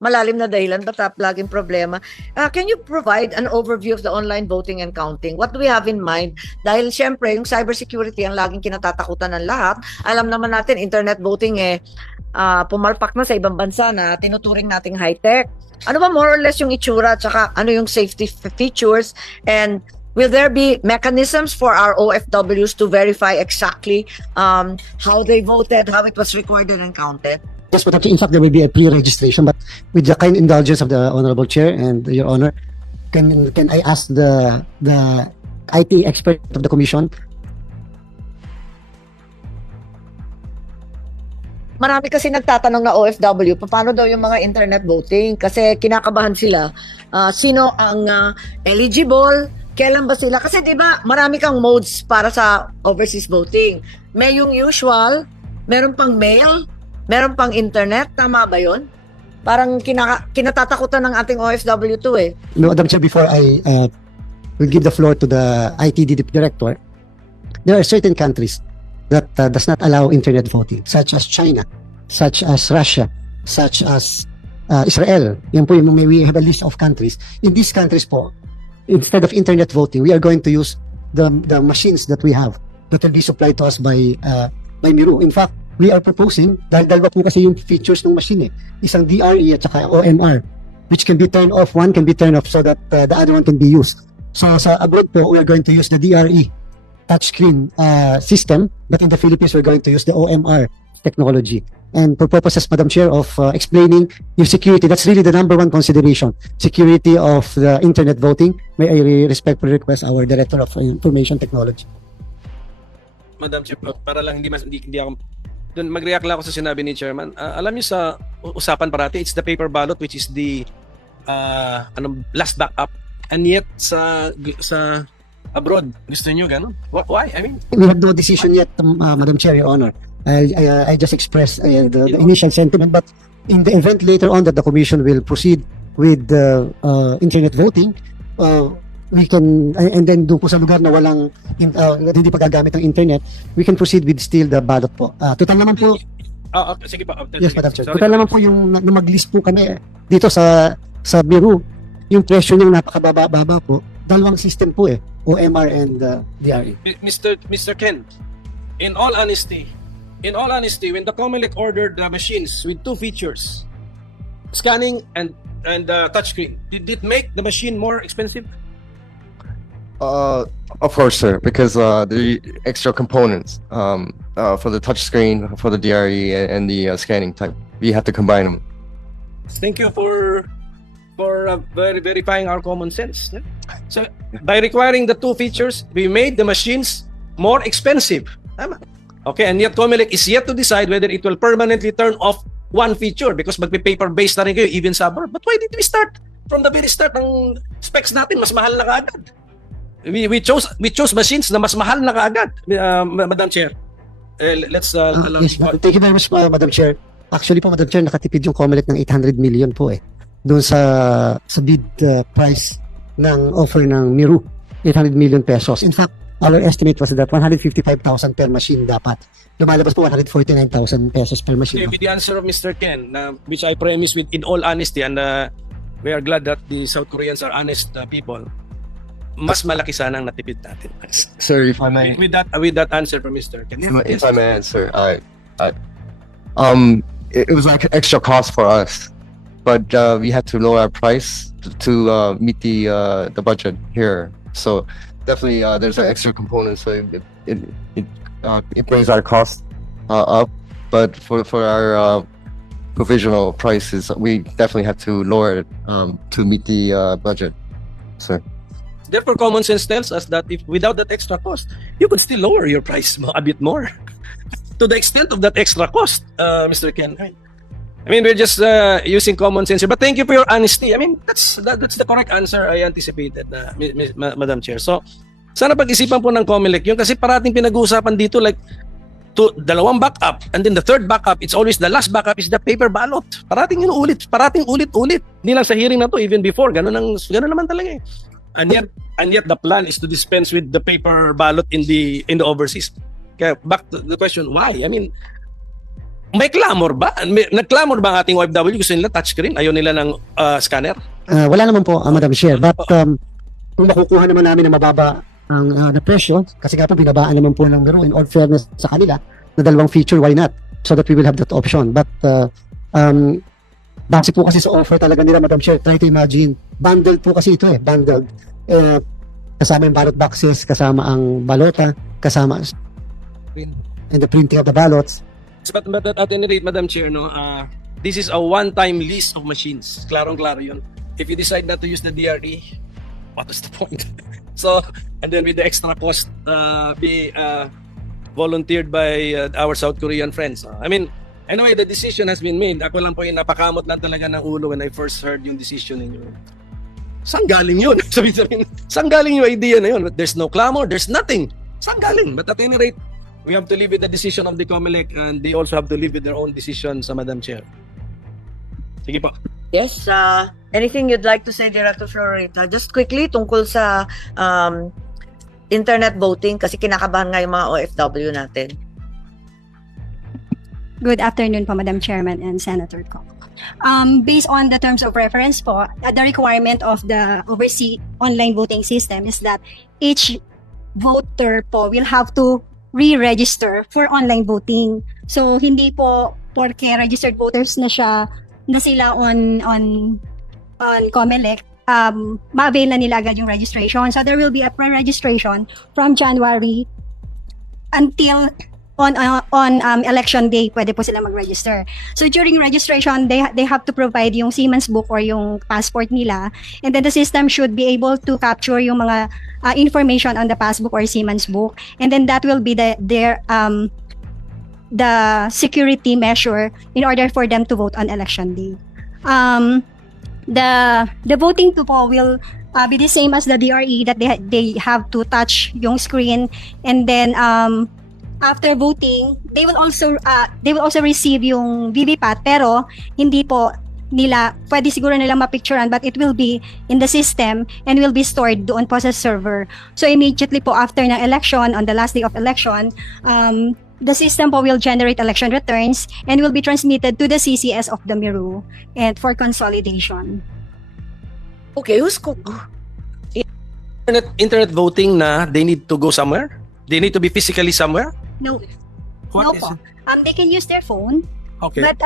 malalim na dahilan, but laging problema. Can you provide an overview of the online voting and counting? What do we have in mind? Dahil syempre, yung cybersecurity ang laging kinatatakutan ng lahat. Alam naman natin, internet voting pumalpak na sa ibang bansa na tinuturing nating high-tech. Ano ba more or less yung itsura, tsaka ano yung safety features, and will there be mechanisms for our OFWs to verify exactly how they voted, how it was recorded and counted? Yes, but in fact, there will be a pre-registration, but with the kind indulgence of the Honorable Chair and Your Honor, can I ask the IT expert of the Commission? Marami kasi nagtatanong na OFW, paano daw yung mga internet voting? Kasi kinakabahan sila, sino ang eligible, kailan ba sila? Kasi di ba marami kang modes para sa overseas voting. May yung usual, meron pang mail, meron pang internet, tama ba yun? Parang kinatatakutan ng ating OFW to eh. No, Madam Chair, before I will give the floor to the ITD Director, there are certain countries that does not allow internet voting, such as China, such as Russia, such as Israel. Yan po yung we have a list of countries. In these countries po, instead of internet voting, we are going to use the machines that we have that will be supplied to us by Miru. In fact, we are proposing, dahil dalawa po kasi yung features ng machine isang DRE at saka OMR, which can be turned off, one can be turned off so that the other one can be used. So sa abroad po, we are going to use the DRE touchscreen system, but in the Philippines, we're going to use the OMR technology. And for purposes, Madam Chair, of explaining your security, that's really the number one consideration, security of the internet voting. May I respectfully request our Director of Information Technology. Madam Chair, para lang hindi ako mag-react lang ako sa sinabi ni Chairman. Alam niyo sa usapan parati, it's the paper ballot which is the last backup, and yet sa abroad gusto niyo ganun. Why? I mean, we have no decision yet, Madam Chair, Your Honor. I just expressed the initial sentiment, but in the event later on that the Commission will proceed with internet voting, we can, and then doon po sa lugar na walang hindi pa gagamit ng internet, we can proceed with still the ballot po. Total naman po. Sige pa. Yes, Madam Chair. Total naman po yung mag-list po kami dito sa Miru, yung presyo niyang napakababa po. Dalawang system po OMR and DRE. Mr. Ken, in all honesty, when the COMELEC ordered the machines with two features, scanning and touchscreen, did it make the machine more expensive? Of course, sir, because the extra components for the touchscreen, for the DRE, and the scanning type, we have to combine them. Thank you for verifying our common sense. So, by requiring the two features, we made the machines more expensive. Tama. Okay, and yet COMELEC is yet to decide whether it will permanently turn off one feature because magpe-paper-based na rin kayo even sa abroad. But why did we start from the very start ng specs natin? Mas mahal na kaagad. We chose machines na mas mahal na kaagad, Madam Chair. Let's allow yes, thank you very much, Madam Chair. Actually po, Madam Chair, nakatipid yung COMELEC ng 800 million po doon sa bid price ng offer ng Miru, 800 million pesos. In fact, our estimate was that 155,000 per machine dapat. Lumalabas po 149,000 pesos per machine. Okay, with the answer of Mr. Ken, which I premise with in all honesty, and we are glad that the South Koreans are honest people, mas malaki sana ang natipid natin. Sir, if I may, With that answer from Mr. Ken. if I may answer, it was like an extra cost for us, but we had to lower our price to meet the budget here. So definitely, there's an extra component, so it brings our cost up. But for our provisional prices, we definitely have to lower it to meet the budget. So. Therefore, common sense tells us that if without that extra cost, you could still lower your price a bit more to the extent of that extra cost, Mr. Ken. I mean, we're just using common sense here. But thank you for your honesty. I mean, that's the correct answer I anticipated, Madam Chair. So, sana pag-isipan po ng COMELEC yun kasi parating pinag-uusapan dito like dalawang backup, and then the third backup, it's always the last backup is the paper ballot. Parating ulit-ulit. Hindi lang sa hearing na to, even before. Ganun naman talaga And yet the plan is to dispense with the paper ballot in the overseas. Kaya back to the question, why? I mean, May clamor ba? Nag-clamor ba ang ating OFW? Gusto nila touchscreen? Ayaw nila ng scanner? Wala naman po, Madam Chair. But kung makukuha naman namin na mababa ang na presyo, kasi nga po binabaan naman po ng garo in all fairness sa kanila na dalawang feature, why not? So that we will have that option. But base po kasi sa offer talaga nila, Madam Chair, try to imagine, bundled po kasi ito bundled. Kasama yung ballot boxes, kasama ang balota, kasama and the printing of the ballots. But at any rate, Madam Chair, no, this is a one-time lease of machines. Klarong-klaro yun. If you decide not to use the DRE, what is the point? So, and then with the extra cost be volunteered by our South Korean friends. I mean, anyway, the decision has been made. Ako lang po yung napakamot lang talaga ng ulo when I first heard yung decision ninyo. Saan galing yun? Sabihin, saan galing yung idea na yun? There's no clamor, there's nothing. Saan galing? But at any rate, we have to live with the decision of the COMELEC and they also have to live with their own decision sa Madam Chair. Sige pa. Yes, anything you'd like to say, Director Florita? Just quickly, tungkol sa internet voting, kasi kinakabahan nga yung mga OFW natin. Good afternoon po, Madam Chairman and Senator Ko. Based on the terms of reference po, the requirement of the overseas online voting system is that each voter po will have to re-register for online voting. So hindi po porke registered voters na sila on COMELEC, ma-avail na nila agad yung registration. So there will be a pre-registration from January until on election day, pwede po sila mag-register. So during registration, they have to provide yung Siemens book or yung passport nila, and then the system should be able to capture yung mga information on the passbook or Siemens book, and then that will be the security measure in order for them to vote on election day. The voting po will be the same as the DRE, that they have to touch yung screen, and then after voting, they will also receive yung VVPAT, pero hindi po nila pwede siguro nila ma-picturean, but it will be in the system and will be stored doon po sa server. So immediately po after ng election, on the last day of election, the system po will generate election returns and will be transmitted to the CCS of the Miru and for consolidation. Okay, Internet voting na they need to go somewhere? They need to be physically somewhere? No. What No is po. it? They can use their phone. Okay. But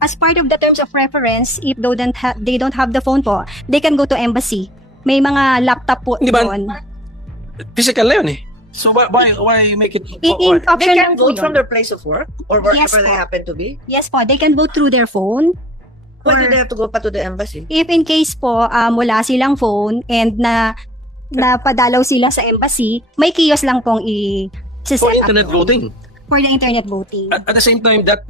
as part of the terms of reference, if they don't have the phone po, they can go to embassy. May mga laptop po Hindi ba- doon. Physical na yun eh. So why make it? In they option can lang po vote from yun. their place of work or wherever Yes, they po. happen to be? Yes po, they can vote through their phone. Why do Or they have to go pa to the embassy? if in case po wala silang phone and napadalaw sila sa embassy, may kiosk lang pong For i-set up internet doon. voting. For the internet voting. At the same time, that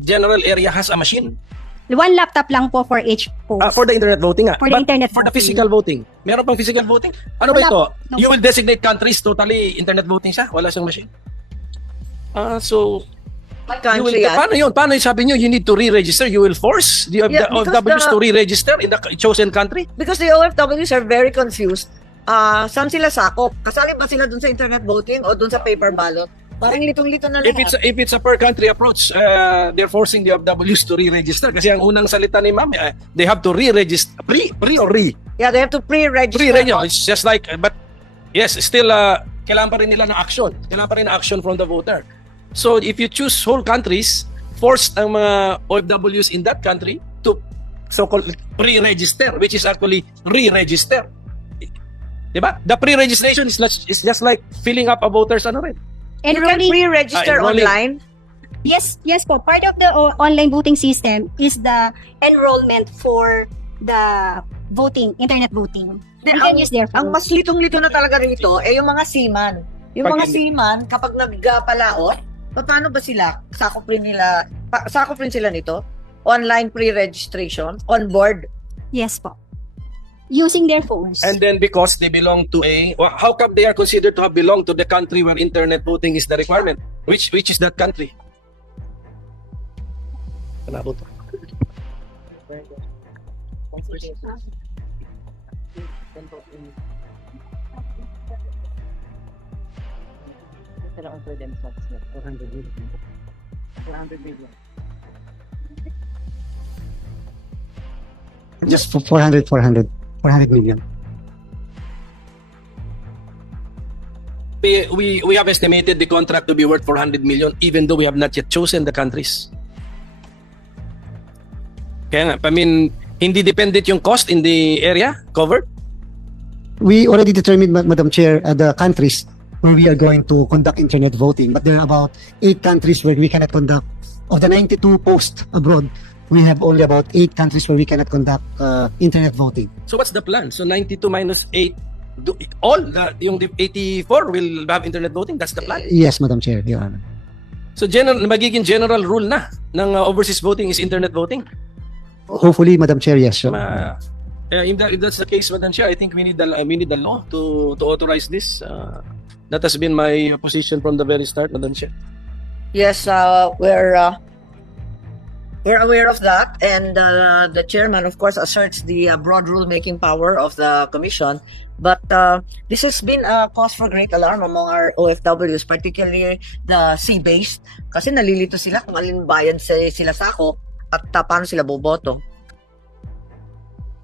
general area has a machine. One laptop lang po for each post. For the internet voting nga. For the But internet for the voting. physical voting. Meron pang physical voting? Ano ba Wala. ito? No. You will designate countries totally internet voting siya? Wala siyang machine? So, you will, Country yan. paano yun? Paano yung sabi nyo, you need to re-register? You will force the Yeah, because OFWs the- to re-register in the chosen country? Because the OFWs are very confused. Saan sila sakop? Kasali ba sila dun sa internet voting o dun sa paper ballot? Parang litong-lito na lahat. If it's a per country approach, they're forcing the OFWs to re-register kasi ang unang salita ni Ma'am, they have to re-register. Pre or re? Yeah, they have to pre-register. Pre-register. It's just like, but yes, still, kailangan pa rin nila ng action. Kailangan pa rin ng action from the voter. So if you choose whole countries, force ang mga OFWs in that country to so-called pre-register, which is actually re-register. Diba? The pre-registration is just like filling up a voter's ano rin. You can Enrolling, pre-register enrolling. online. yes po. Part of the online voting system is the enrollment for the voting, internet voting. They can use their Ang phone. mas litong-lito na talaga rito ay yung mga seaman. Yung Pag mga hindi- seaman, kapag nagpalaot, paano ba sila? Sakop rin sila nito? Online pre-registration? On board? Yes po. Using their phones. And then because they belong to how come they are considered to have belonged to the country where internet voting is the requirement? Which is that country? Kanabot. Just for 400 million. We have estimated the contract to be worth 400 million even though we have not yet chosen the countries. Kaya nga, I mean, hindi dependent yung cost in the area covered. We already determined, Madam Chair, the countries where we are going to conduct internet voting. But there are about 8 countries where we cannot conduct. Of the 92 posts abroad, we have only about 8 countries where we cannot conduct internet voting. So what's the plan? So 92 minus 8, yung 84 will have internet voting? That's the plan? Yes, Madam Chair, Your Honor. So magiging general rule na ng overseas voting is internet voting? Hopefully, Madam Chair, yes. Sure. If that's the case, Madam Chair, I think we need the law to authorize this. That has been my position from the very start, Madam Chair. Yes, we're aware of that, and the chairman, of course, asserts the broad rule-making power of the commission. But this has been a cause for great alarm among our OFWs, particularly the sea-based, kasi nalilito sila kung alin bayad sila sako at paano sila boboto.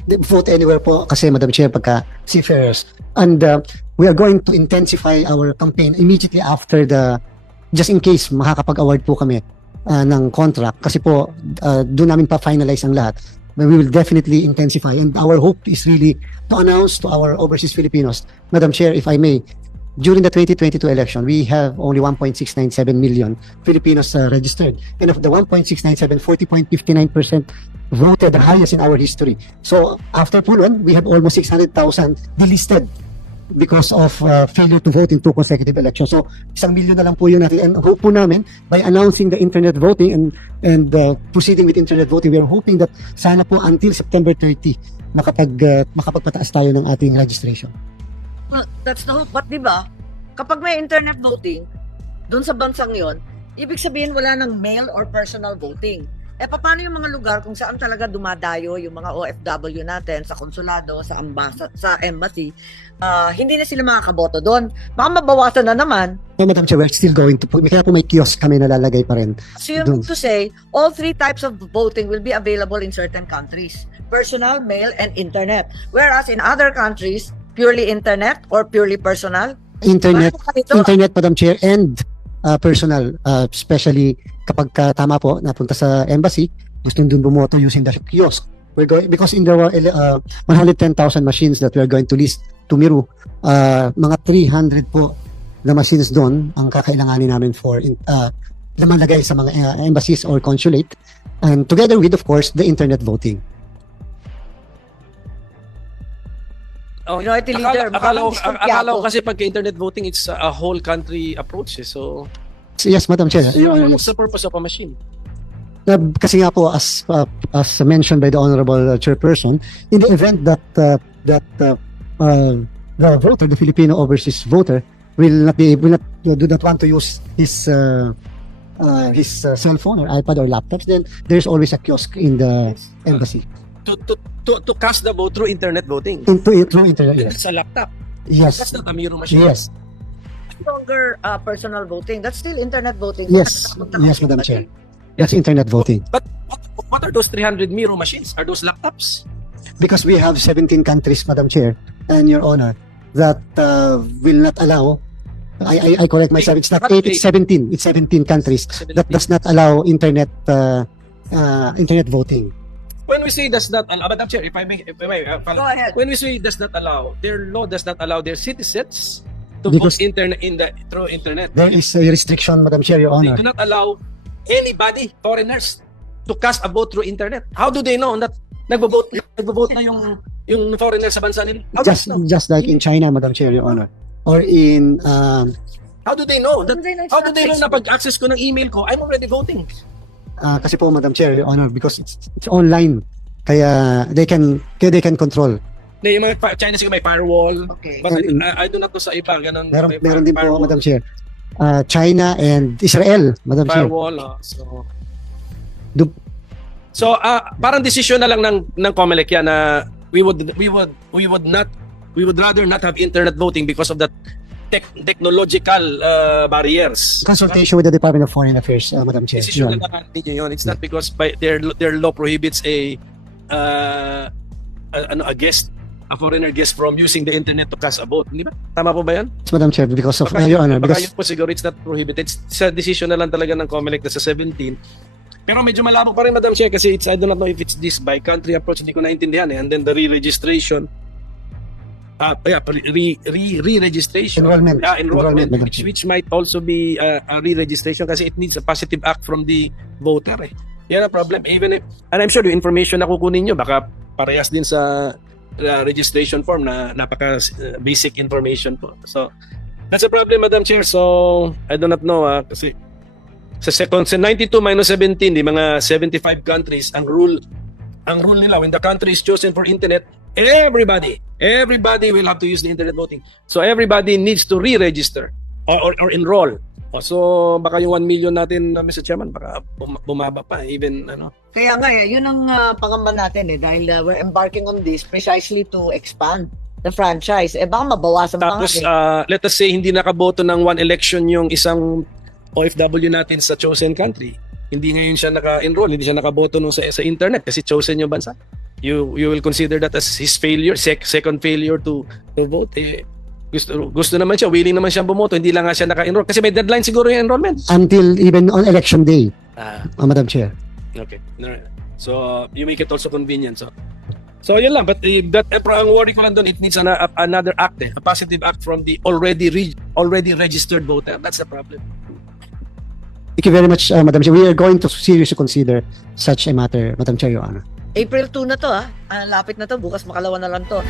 Vote anywhere po kasi, Madam Chair, pagka seafarers. And we are going to intensify our campaign immediately after just in case makakapag-award po kami ng contract kasi po doon namin pa-finalize ang lahat. But we will definitely intensify, and our hope is really to announce to our overseas Filipinos, Madam Chair, if I may, during the 2022 election, we have only 1.697 million Filipinos registered. And of the 1.697, 40.59% voted, the highest in our history. So after po nun, we have almost 600,000 delisted because of failure to vote in 2 consecutive elections. So 1 million na lang po yun natin. And hope po namin, by announcing the internet voting and proceeding with internet voting, we are hoping that sana po until September 30, makapagpataas tayo ng ating registration. Well, that's the hope. But di ba, kapag may internet voting, doon sa bansang yon, ibig sabihin wala ng mail or personal voting. Paano yung mga lugar kung saan talaga dumadayo yung mga OFW natin sa konsulado, sa embassy, hindi na sila makakaboto doon. Baka mabawasan na naman. So, Madam Chair, we're still going to put, kaya po may kiosk kami nalalagay pa rin. So you mean to say, all 3 types of voting will be available in certain countries. Personal, mail, and internet. Whereas in other countries, purely internet or purely personal? Internet, Ito, Madam Chair, and personal, especially kapag tama po, napunta sa embassy, gusto nyo dun bumoto using the kiosk. We're going, because in the 110,000 machines that we are going to list to Miru, mga 300 po na machines doon ang kakailanganin namin for na malagay sa mga embassies or consulate, and together with, of course, the internet voting. Oh, Minority Leader, akala ko kasi pagka-internet voting, it's a whole country approach. So, Yes, Madam Chair. what's the purpose of a machine? Kasi nga po, as mentioned by the Honorable Chairperson, in the event that the voter, the Filipino overseas voter, will not do not want to use his cell phone or iPad or laptops, then there's always a kiosk in the embassy. To cast the vote through internet voting. Through internet, yes. It's a laptop. Yes. That's not a Miro machine. Yes. no longer personal voting. That's still internet voting. Yes. Yes, Madam Chair. That's internet voting. But what are those 300 Miro machines? Are those laptops? Because we have 17 countries, Madam Chair, and Your Honor, that will not allow. I correct myself. It's not 8. It's 17. It's 17 countries that does not allow internet voting. When we say does not allow, Madam Chair, if I may, Go ahead. when we say does not allow, their law does not allow their citizens to Because- vote through internet. There is a restriction, Madam Chair, Your They Honor. do not allow anybody, foreigners, to cast a vote through internet. How do they know that nagbo-vote na yung foreigner sa bansa nila? How do they know? Just like in China, Madam Chair, Your Honor, or in How do they know? How do they know it's How do not they know na Facebook? pag-access ko ng email ko, I'm already voting? kasi po, Madam Chair, Your Honor, because it's online, kaya they can control. Na yung mga China siguro may firewall. Okay. But I do not know sa iba ganun. May Meron din po, firewall. Madam Chair. China and Israel, Madam Chair. Firewall. So Du- So parang decision na lang ng COMELEC yan na we would rather not have internet voting because of that technological barriers. Consultation with the Department of Foreign Affairs, Madam Chair. Decision Yun. na lang ninyo yun. It's not because by their law prohibits a foreigner guest from using the internet to cast a vote. Di ba? Tama po ba yan? Yes, Madam Chair, because of, Baka- Your Honor, baka because yun po siguro it's not prohibited. It's a decision na lang talaga ng COMELEC na sa 17. Pero medyo malabo pa rin, Madam Chair, kasi I do not know if it's this by country approach, hindi ko naintindihan eh. And then the re-registration, re-registration. Enrollment. Enrollment, Enrollment, which might also be a re-registration kasi it needs a positive act from the voter eh. Yan ang problem. Even if, and I'm sure yung information na kukunin nyo, baka parehas din sa registration form na napaka basic information po. So, that's a problem, Madam Chair. So, I do not know kasi sa 92 minus 17, di mga 75 countries, ang rule nila, when the country is chosen for internet, everybody will have to use the internet voting. So, everybody needs to re-register or enroll. So, baka yung 1 million natin, Mr. Chairman, baka bumaba pa, even, ano. Kaya nga, yun ang pangamba natin dahil we're embarking on this precisely to expand the franchise. Baka mabawasan pa Tapos, nga. let us say, hindi nakaboto ng one election yung isang OFW natin sa chosen country. Hindi ngayon siya naka-enroll, hindi siya nakaboto nung sa internet kasi chosen yung bansa. You will consider that as his failure, second failure to vote. Gusto naman siya, willing naman siya bumoto, hindi lang nga siya naka-enroll kasi may deadline siguro yung enrollment. until even on election day, Madam Chair. Okay. Alright. So, you make it also convenient. So yun lang. But ang worry ko lang doon, it needs another act, a positive act from the already registered voter. That's the problem. Thank you very much, Madam Chair. We are going to seriously consider such a matter, Madam Chair, Your Honor. April 2 na to lapit na to, bukas makalawa na lang to.